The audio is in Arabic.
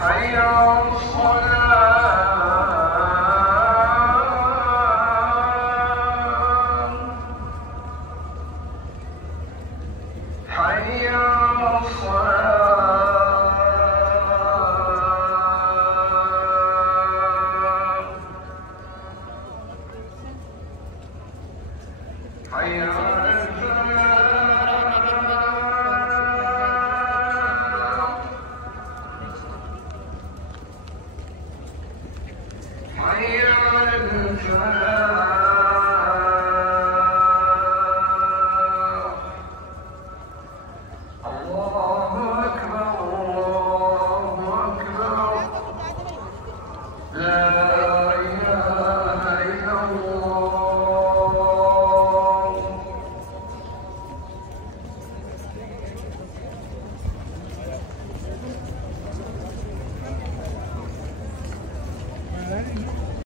حي على الصلاة حي على الصلاة حي على الفلاح حي على الفلاح الله أكبر الله أكبر لا إله إلا الله